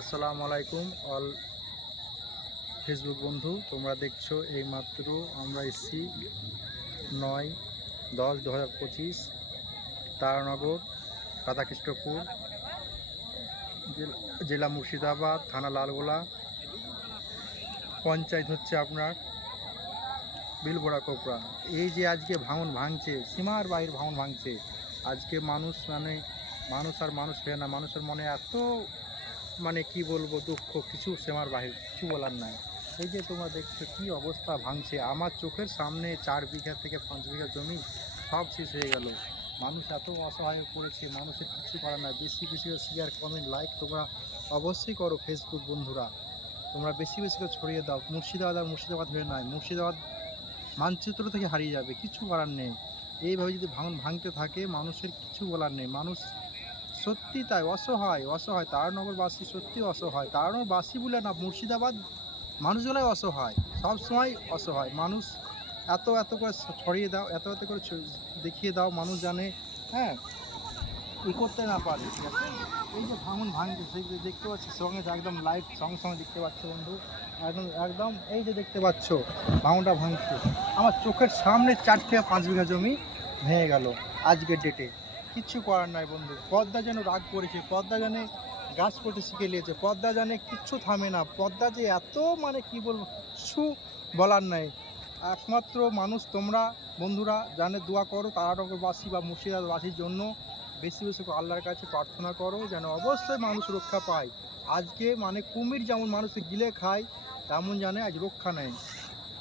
আসসালামু আলাইকুম, all Facebook বন্ধু, তোমরা দেখছ এই মাত্র আমরা এসছি নয় দশ দু হাজার পঁচিশ তারানগর, রাধাকৃষ্ণপুর, জেলা- মুর্শিদাবাদ, থানা লালগোলা। পঞ্চায়েত হচ্ছে আপনার বিলবোড়া কোপড়া এই যে আজকে ভাঙন ভাঙছে, সীমার বাইরে ভাঙন ভাঙছে, আজকে মানুষ মানে মানুষ আর মানুষ হয় না, মানুষের মনে এত মানে কি বলব, দুঃখ, কিছু সেমার বাহির, কিছু বলার নাই। এই যে তোমরা দেখছ কি অবস্থা ভাঙছে, আমার চোখের সামনে চার বিঘা থেকে পাঁচ বিঘা জমি সব শেষ হয়ে গেল। মানুষ এত অসহায় হয়ে পড়েছে, মানুষের কিছু করার নাই। বেশি বেশি শেয়ার কমেন্ট লাইক তোমরা অবশ্যই করো ফেসবুক বন্ধুরা। তোমরা বেশি বেশি করে ছড়িয়ে দাও। মুর্শিদাবাদ আর মুর্শিদাবাদ হয়ে নয় মুর্শিদাবাদ মানচিত্র থেকে হারিয়ে যাবে, কিছু করার নেই। এইভাবে যদি ভাঙন ভাঙতে থাকে, মানুষের কিছু বলার নেই। মানুষ সত্যি তাই, অসহায় অসহায়। তারানগরবাসী সত্যি অসহায়। তারানগরবাসী বলে না, মুর্শিদাবাদ মানুষগুলোই অসহায়। সব সময় অসহায়। মানুষ এত এত করে ছড়িয়ে দাও, এত এত করে দেখিয়ে দাও, মানুষ জানে হ্যাঁ? ই করতে না পারে, ঠিক আছে? এই যে ভাঙন ভাঙছে, সেই যে দেখতে পাচ্ছি, সঙ্গে একদম লাইভ সঙ্গে সঙ্গে দেখতে পাচ্ছ বন্ধু। একদম একদম এই যে দেখতে পাচ্ছ, ভাঙনটা ভাঙছে। আমার চোখের সামনে চার থেকে পাঁচ বিঘা জমি ভেঙে গেল আজকের ডেটে কিচ্ছু করার নাই বন্ধু। পদ্মা যেন রাগ করেছে, পদ্মা জানে গাছ করতে শিখে নিয়েছে, পদ্মা জানে কিচ্ছু থামে না। পদ্মা যে এত মানে কি বলব, কিছু বলার নাই। একমাত্র মানুষ তোমরা, বন্ধুরা, জানে দোয়া করো তারানগরবাসী বা মুর্শিদাবাদবাসীর জন্য। বেশি বেশি আল্লাহর কাছে প্রার্থনা করো যেন অবশ্যই মানুষ রক্ষা পায়। আজকে মানে কুমির যেমন মানুষকে গিলে খায়, তেমন জানে আজ রক্ষা নেই।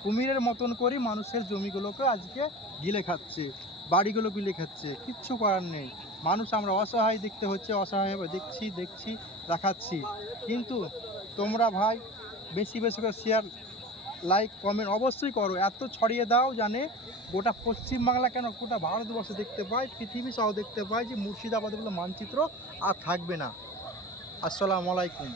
কুমিরের মতন করে মানুষের জমিগুলোকে আজকে গিলে খাচ্ছে। বাড়িগুলো গিলে খাচ্ছে, কিচ্ছু করার নেই। মানুষ আমরা অসহায় দেখতে হচ্ছে, অসহায় হয়ে দেখছি দেখছি, দেখাচ্ছি। কিন্তু তোমরা ভাই, বেশি বেশি করে শেয়ার লাইক কমেন্ট অবশ্যই করো। এত ছড়িয়ে দাও জানে গোটা পশ্চিমবাংলা কেন গোটা ভারতবর্ষে দেখতে পাই পৃথিবী সহ দেখতে পাই যে মুর্শিদাবাদ বলে মানচিত্র আর থাকবে না। আসসালামু আলাইকুম।